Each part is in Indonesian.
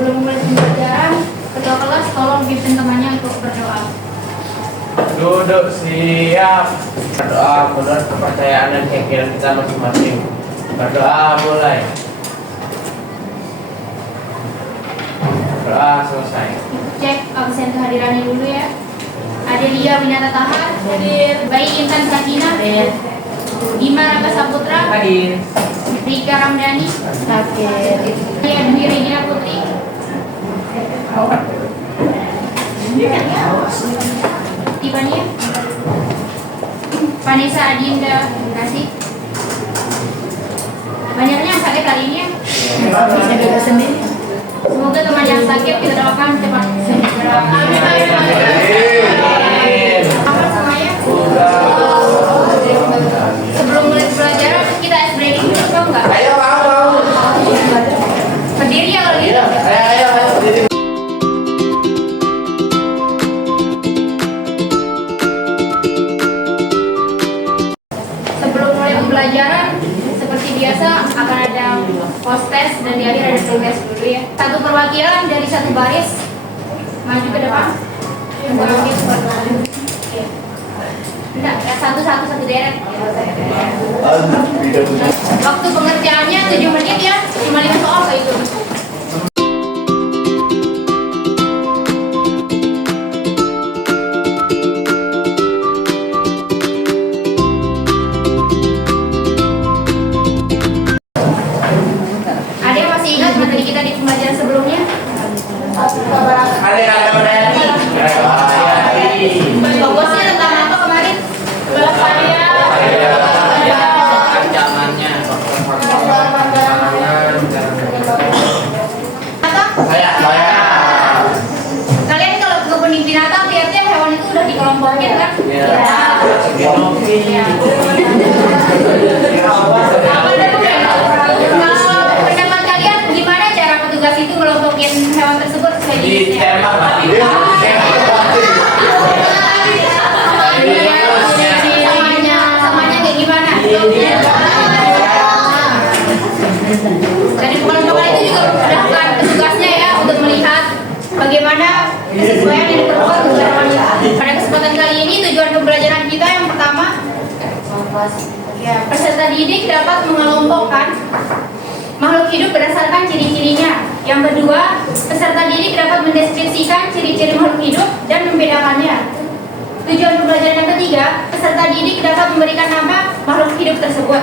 Sebelum mulai pembelajaran, ketua kelas tolong pimpin temannya untuk berdoa. Duduk siap. Berdoa menurut kepercayaan dan keyakinan kita masing-masing. Berdoa mulai. Berdoa selesai. Cek absen kehadirannya dulu ya. Adelia Winata Tahar, hadir. Bayi Intan Sakina, hadir. Bima Raka Saputra, Hadir. Rika Ramdhani, hadir. Dwi Regina Putri, Tibania, Vanessa Adinda, terima kasih. Banyaknya yang sakit hari ini ya. Bisa duduk sendiri. Semoga teman yang sakit kita doakan cepat segera. Apa semuanya? Sebelum mulai pelajaran kita ice breaking dulu dong nggak? Ayo, mau. Berdiri ya kalau gitu. Ayo. Sebelum mulai pembelajaran, seperti biasa akan ada post test dan di akhir ada tugas dulu ya. Satu perwakilan dari satu baris maju ke depan. Oke. Enggak, satu deret. Waktu pengerjaannya 7 menit ya, cuma 5 soal kayak itu. Ada yang masih ingat materi kita di pembelajaran sebelumnya? Fokusnya tentang apa kemarin? Ancamannya. Saya. Kalian kalau ke kebun binatang lihatnya hewan itu udah dikelompokin kan? Pendapat kalian gimana cara petugas itu melompokin hewan tersebut sesuai jenisnya? Ditembak mati. Samanya kayak gimana? Dari pengelompokan itu juga memudahkan petugasnya ya untuk melihat bagaimana kesesuaian yang diperlukan untuk hewannya. Pada kesempatan kali ini tujuan pembelajaran kita yang pertama, ya, peserta didik dapat mengelompokkan makhluk hidup berdasarkan ciri-cirinya. Yang kedua, peserta didik dapat mendeskripsikan ciri-ciri makhluk hidup dan membedakannya. Tujuan pembelajaran yang ketiga, peserta didik dapat memberikan nama makhluk hidup tersebut.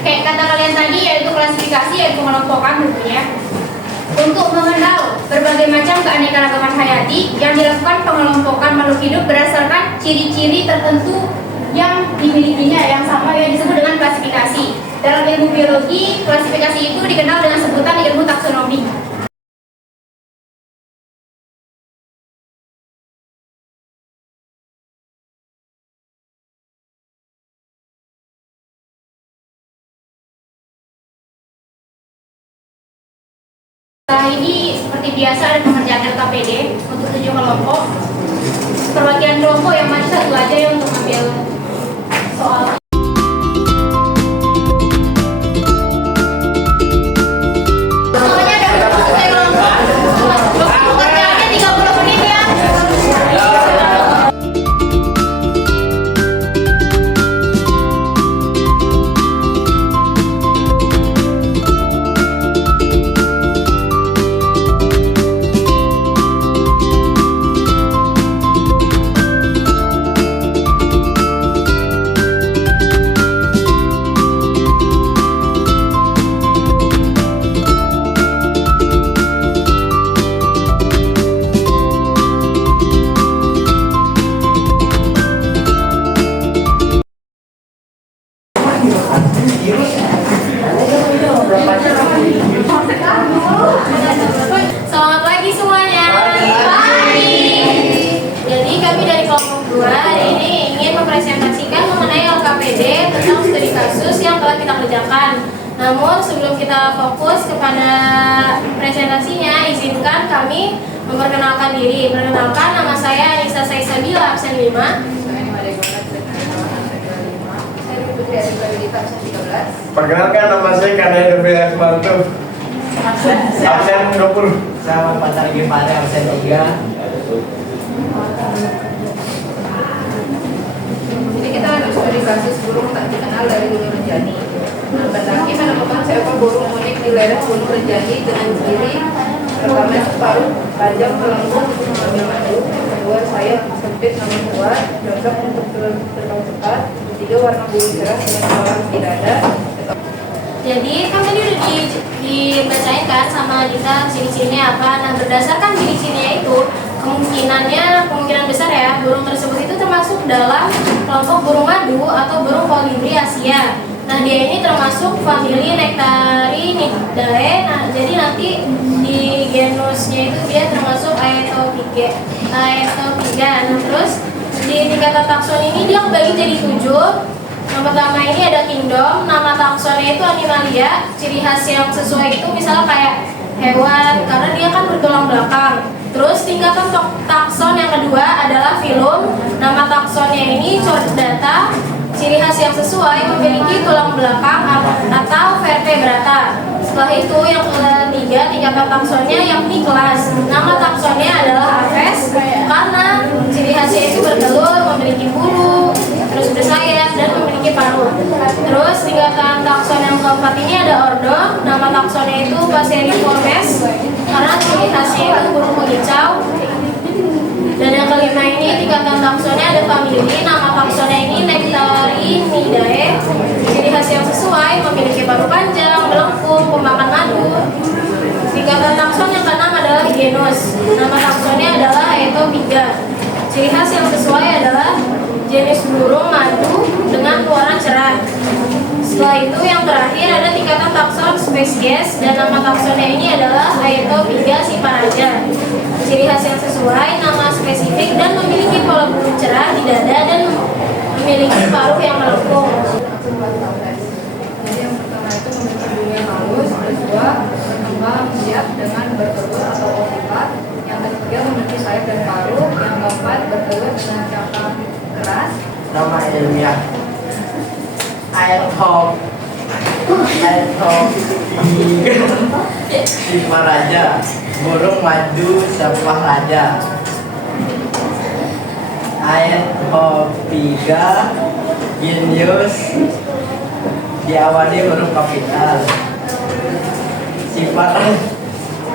Kayak kata kalian tadi, yaitu klasifikasi, yaitu pengelompokan tentunya. Untuk mengenal berbagai macam keanekaragaman hayati yang dilakukan pengelompokan makhluk hidup berdasarkan ciri-ciri tertentu yang dimilikinya yang sama yang disebut dengan klasifikasi. Dalam ilmu biologi, klasifikasi itu dikenal dengan sebutan ilmu taksonomi. Setelah ini, seperti biasa ada pengerjaan LKPD untuk 7 kelompok. Perwakilan kelompok yang maju satu aja ya untuk ambil soal. Soalnya ada berapa kelompok? Pengerjaannya 30 menit ya. Selamat pagi semuanya. Pagi. Jadi kami dari kelompok 2 hari ini ingin mempresentasikan mengenai LKPD tentang studi kasus yang telah kita kerjakan. Namun sebelum kita fokus kepada presentasinya, izinkan kami memperkenalkan diri. Perkenalkan, nama saya Anissa Saisabila, absen 5. Perkenalkan, nama saya Kanaya Devil Asmanto, Absen 20. Sama Patar Gimana absen 3. Jadi kita ada studi kasus burung tak dikenal dari Gunung Rinjani. Nah, pendaki menemukan seekor burung unik di lereng Gunung Rinjani dengan ciri pertama itu paruh panjang melengkung untuk mengambil madu, kedua sayap sempit namun kuat, cocok untuk terbang cepat, ketiga warna biru cerah dengan pola di dada. Jadi kan tadi udah dibacain kan sama Dita ciri-cirinya apa. Nah berdasarkan ciri-cirinya itu kemungkinan besar ya burung tersebut itu termasuk dalam kelompok burung madu atau burung kolibri Asia. Nah dia ini termasuk famili Nectarinidae. Nah jadi nanti di genusnya itu dia termasuk Aetopiga. Nah terus di tingkatan takson ini dia kebagi jadi 7. Yang pertama ini ada kingdom, nama taksonnya itu animalia. Ciri khas yang sesuai itu misalnya kayak hewan, karena dia kan bertulang belakang. Terus tingkatan takson yang kedua adalah filum, nama taksonnya ini chordata. Ciri khas yang sesuai memiliki tulang belakang atau vertebrata. Setelah itu yang ketiga tingkatan taksonnya yakni kelas. Nama taksonnya adalah Aves karena ciri khasnya itu bertelur, memiliki bulu, terus bersayap dan memiliki paruh. Terus tingkatan takson yang keempat ini ada ordo. Nama taksonnya itu Passeriformes karena ciri khasnya itu burung mengicau. Dan yang kelima ini tingkatan taksonnya ada famili. Nama taksonnya ini Nectarinidae. Ciri khas yang sesuai memiliki paruh panjang, melengkung, pemakan madu. Tingkatan takson yang keenam adalah genus. Nama taksonnya adalah Aetopiga. Ciri khas yang sesuai adalah jenis burung madu dengan warna cerah. Setelah itu yang terakhir ada tingkatan takson spesies dan nama taksonnya ini adalah Aetopiga siparaja. Ciri khas yang sesuai, nama spesifik dan memiliki pola bulu cerah di dada dan memiliki paruh yang melengkung. Jadi yang pertama itu memiliki bulu yang halus, kedua berkembang biak dengan bertelur atau ovipat, yang ketiga memiliki sayap dan paruh, yang keempat bertelur dengan cakap keras. Nama ilmiah Siparaja, burung madu sepah raja. Aetopiga genus diawali huruf kapital.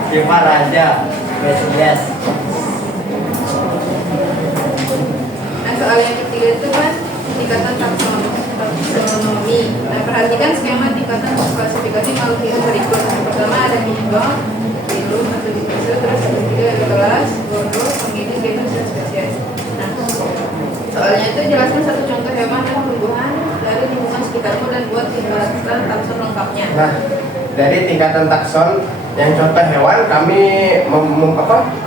Siparaja spesies. Nah soal yang ketiga itu kan tingkatan taksonomi. Nah perhatikan skema tingkatan klasifikasi makhluk hidup berikut. Yang pertama ada kingdom, filum atau genus, terus yang ketiga ada kelas, ordo, famili, genus dan spesies. Nah soalnya itu jelaskan satu contoh hewan dan tumbuhan dari lingkungan sekitarmu dan buat tingkatan takson lengkapnya. Nah, dari tingkatan takson yang contoh hewan kami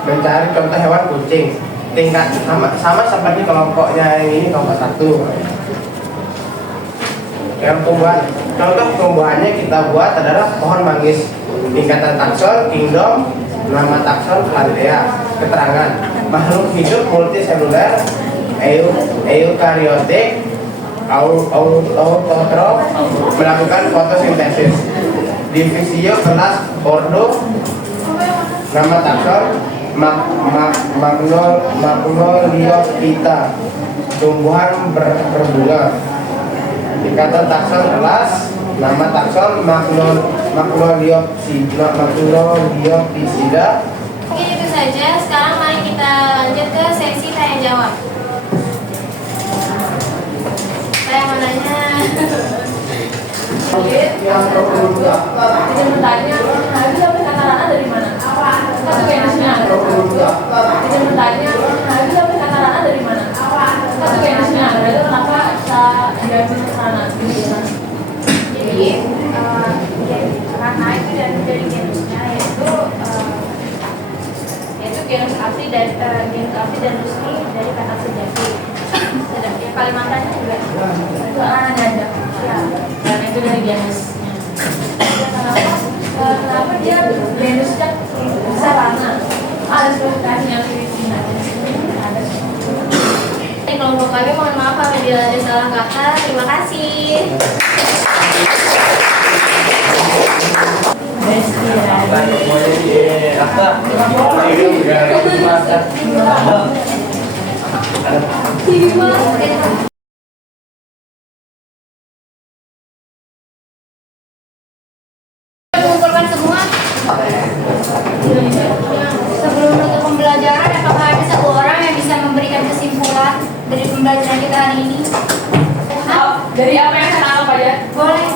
mencari contoh hewan kucing. Tingkat sama seperti kelompoknya yang ini kelompok 1. Yang tumbuhan, contoh tumbuhannya kita buat adalah pohon manggis. Tingkatan takson, kingdom, nama takson, Plantea. Keterangan, makhluk hidup multiseluler, eukariotik, autotrof, melakukan fotosintesis. Divisio kelas ordo, nama takson, Magnoliophyta, tumbuhan berbunga. Tingkatan takson kelas, nama takson Magnoliophyta. Oke itu saja. Sekarang mari kita lanjut ke sesi tanya jawab. Saya mau nanya. Izin bertanya, Nabi dapat kata rana dari mana? Satu genusnya. Izin bertanya, Nabi dapat kata rana dari mana? Satu genusnya. Itu kenapa kita diambil rana? Jadi karena itu dari genusnya yaitu genus asli dan resmi dari kata sejati. Yang Kalimantannya juga Itu rana ada. ya. Dan itu dari genusnya. Kenapa dia genusnya bisa rana? Ada sebutkannya Filipina. Ada. Di kelompok kami mohon maaf apabila ada salah kata. Terima kasih. Mengumpulkan semua. Sebelum menutup pembelajaran, apakah ada satu orang yang bisa memberikan kesimpulan dari pembelajaran kita hari ini? Dari apa yang saya tangkap aja? Boleh.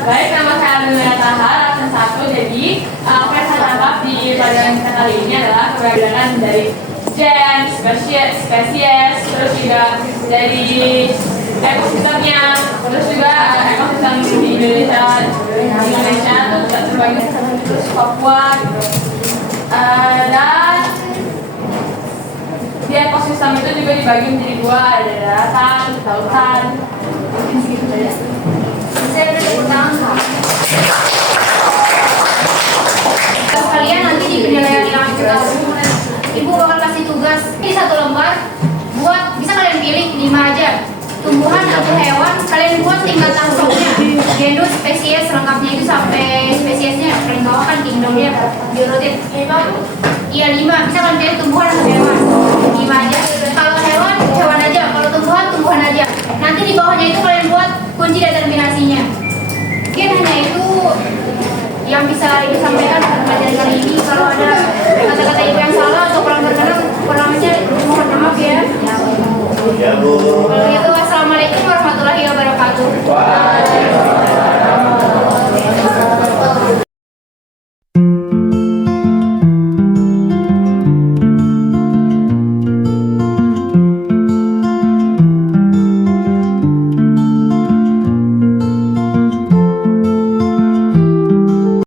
Baik, nama saya Amelia Tahar, absen 1. Jadi, apa yang saya tangkap di pelajaran kita kali ini adalah keberadaan dari jenis, spesies, terus juga dari ekosistemnya, terus juga ekosistem di Indonesia tuh tidak terbagi, terus Papua gitu. Dan di ekosistem itu juga dibagi menjadi 2, ada daratan, lautan. Mungkin segitu saja. Saya ada tepuk tangan, Kak. Kalian nanti di penilaian yang kita Ibu bakal kasih tugas di satu lembar buat, bisa kalian pilih 5 aja tumbuhan atau hewan, kalian buat tingkat taxonnya, genus, spesies, lengkapnya itu sampai spesiesnya paling bawah kan kingdomnya diurutin 5. Iya 5, bisa kalian pilih tumbuhan atau hewan 5 aja. Kalau hewan, hewan aja. Kalau tumbuhan, tumbuhan aja. Nanti di bawahnya itu kalian buat kunci determinasinya. Mungkin hanya itu yang bisa Ibu sampaikan.